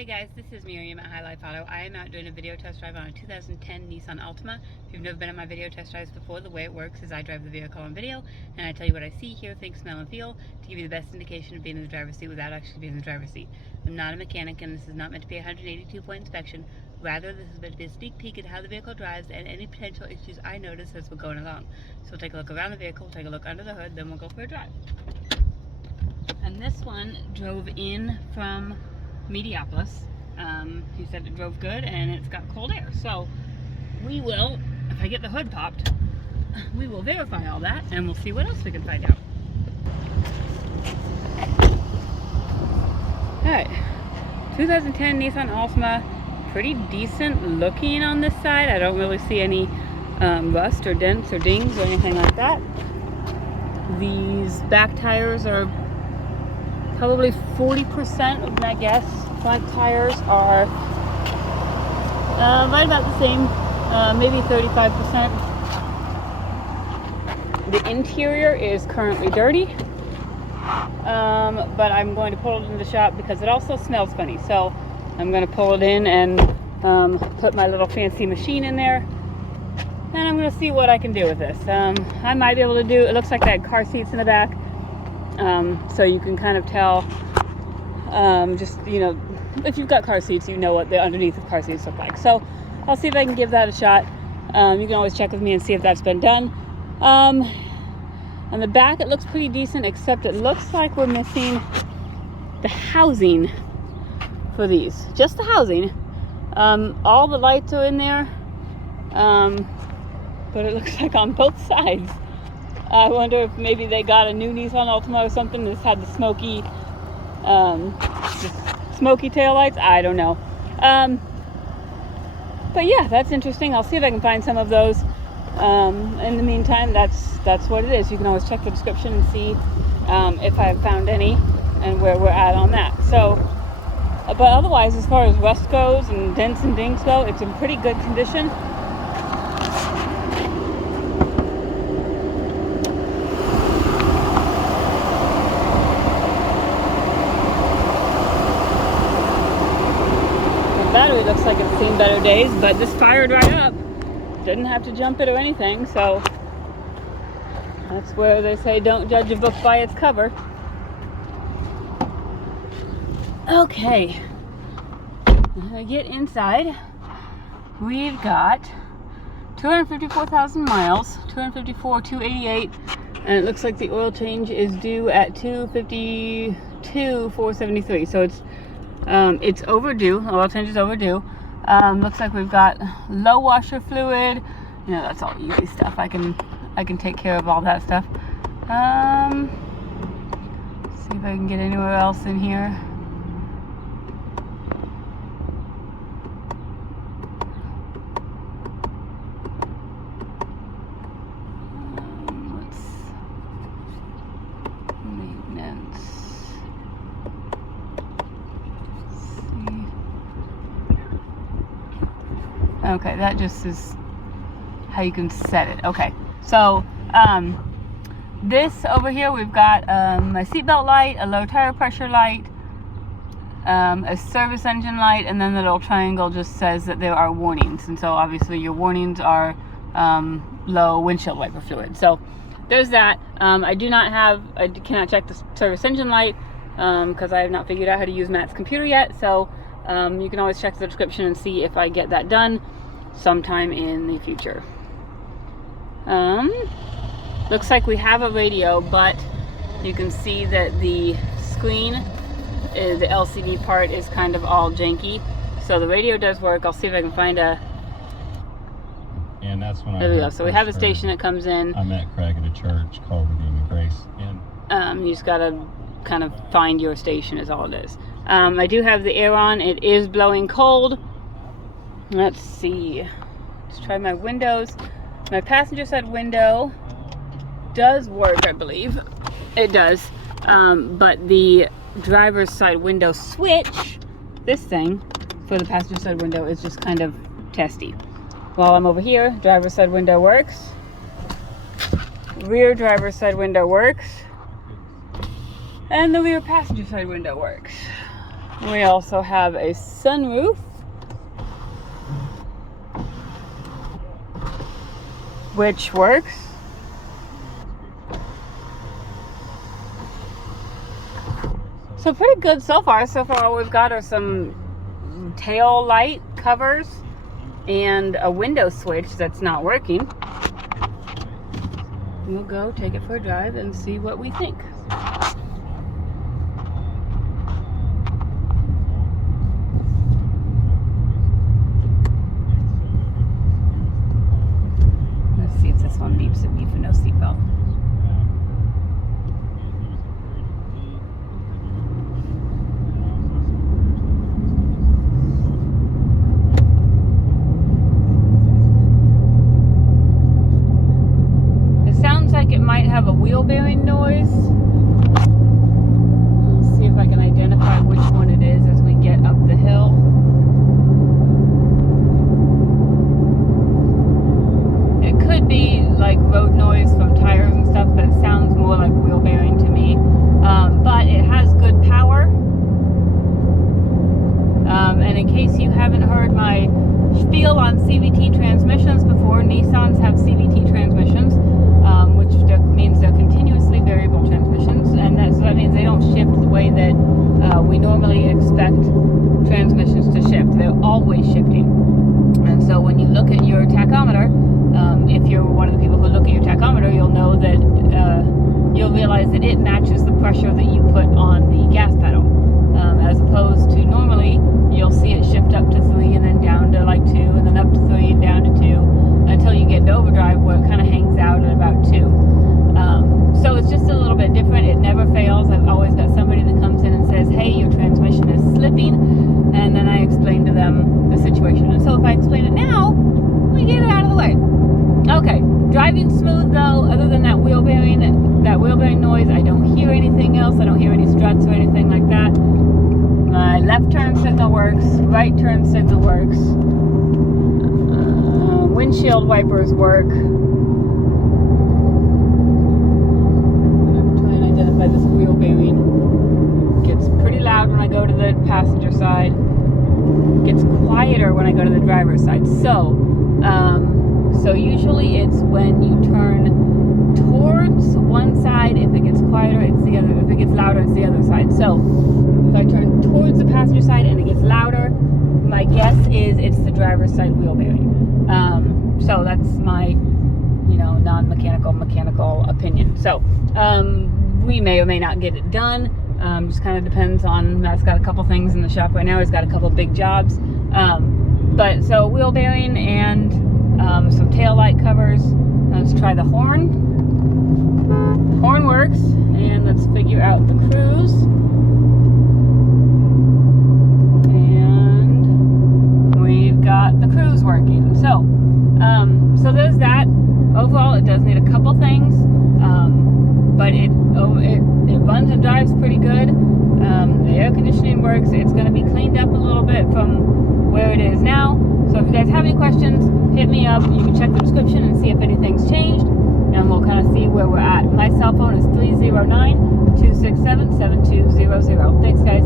Hey guys, this is Miriam at High Life Auto. I am out doing a video test drive on a 2010 Nissan Altima. If you've never been on my video test drives before, the way it works is I drive the vehicle on video and I tell you what I see, hear, think, smell, and feel to give you the best indication of being in the driver's seat without actually being in the driver's seat. I'm not a mechanic and this is not meant to be a 182-point inspection. Rather, this is meant to be a sneak peek at how the vehicle drives and any potential issues I notice as we're going along. So we'll take a look around the vehicle, we'll take a look under the hood, then we'll go for a drive. And this one drove in from Mediapolis. He said it drove good and it's got cold air. So we will, if I get the hood popped, we will verify all that and we'll see what else we can find out. Alright, 2010 Nissan Altima, pretty decent looking on this side. I don't really see any rust or dents or dings or anything like that. These back tires are probably 40% of my guess. Front tires are right about the same, maybe 35%. The interior is currently dirty, but I'm going to pull it in the shop because it also smells funny. So I'm going to pull it in and put my little fancy machine in there, and I'm going to see what I can do with this. I might be able to do, it looks like I had car seats in the back, so you can kind of tell, just, you know, if you've got car seats, you know what the underneath of car seats look like. So I'll see if I can give that a shot. You can always check with me and see if that's been done. On the back, it looks pretty decent, except it looks like we're missing the housing for these. Just the housing. All the lights are in there, but it looks like on both sides. I wonder if maybe they got a new Nissan Altima or something that's had the smoky taillights. I don't know. But yeah, that's interesting. I'll see if I can find some of those. In the meantime, that's what it is. You can always check the description and see if I have found any and where we're at on that. So, but otherwise, as far as rust goes and dents and dings go, it's in pretty good condition. Battery looks like it's seen better days, but this fired right up. Didn't have to jump it or anything, so that's where they say don't judge a book by its cover. Okay, when I get inside, we've got 254,000 miles, 288, and it looks like the oil change is due at 252,473. So it's overdue. Oil change is overdue. Looks like we've got low washer fluid. You know, that's all easy stuff. I can take care of all that stuff. See if I can get anywhere else in here. Okay, that just is how you can set it. Okay, so this over here, we've got a seatbelt light, a low tire pressure light, a service engine light, and then the little triangle just says that there are warnings. And so obviously your warnings are low windshield wiper fluid. So there's that. I cannot check the service engine light because I have not figured out how to use Matt's computer yet. So you can always check the description and see if I get that done sometime in the future. Looks like we have a radio, but you can see that the screen, the LCD part is kind of all janky. So the radio does work. I'll see if I can find a... And that's when there we go. So we have a station that comes in. I met Craig at a church called Redeeming Grace. You just gotta kind of find your station is all it is. I do have the air on. It is blowing cold. Let's see. Let's try my windows. My passenger side window does work, I believe. It does. But the driver's side window switch, this thing, for the passenger side window is just kind of testy. While I'm over here, driver's side window works. Rear driver's side window works. And the rear passenger side window works. We also have a sunroof, which works. So pretty good so far. So far all we've got are some tail light covers and a window switch that's not working. We'll go take it for a drive and see what we think. Let's see if this one beeps at me for no seatbelt. It might have a wheel bearing noise. Let's see if I can identify which one it is as we get up the hill. It could be like road noise from tires and stuff, but it sounds more like wheel bearing to me. But it has good power. And in case you haven't heard my spiel on CVT transmissions before, Nissans have CVT transmissions. Which means they're continuously variable transmissions, and so that means they don't shift the way that we normally expect transmissions to shift. They're always shifting. And so when you look at your tachometer, if you're one of the people who look at your tachometer, you'll know that you'll realize that it matches the pressure that you put on the gas pedal, as opposed to normally you'll see it shift up to 3 and then down to like 2 and then up to 3 and down to 2 until you get into overdrive where it kind of hangs out at about 2. So it's just a little bit different. It never fails. I've always got somebody that comes in and says, hey, your transmission is slipping, and then I explain to them the situation. And so if I explain it now, we get it out of the way. Okay, driving smooth though, other than that wheel bearing noise. I don't hear anything else. I don't hear any struts or anything like that. My left turn signal works, right turn signal works, windshield wipers work. I'm trying to identify this wheel bearing. It gets pretty loud when I go to the passenger side. It gets quieter when I go to the driver's side. So usually it's when you turn towards one side, if it gets quieter, it's the other. If it gets louder, it's the other side. So if I turn towards the passenger side and it gets louder, my guess is it's the driver's side wheel bearing. So that's my, non-mechanical, mechanical opinion. So we may or may not get it done. Just kind of depends on, Matt's got a couple things in the shop right now. He's got a couple big jobs. But so wheel bearing and some tail light covers. Let's try the horn. Horn works, and let's figure out the cruise. And we've got the cruise working. So there's that. Overall, it does need a couple things, but it runs and drives pretty good. The air conditioning works. It's going to be cleaned up a little bit from where it is now. So if you guys have any questions, hit me up. You can check the description and see if anything's changed, and we'll kind of see where we're at. My cell phone is 309-267-7200. Thanks, guys.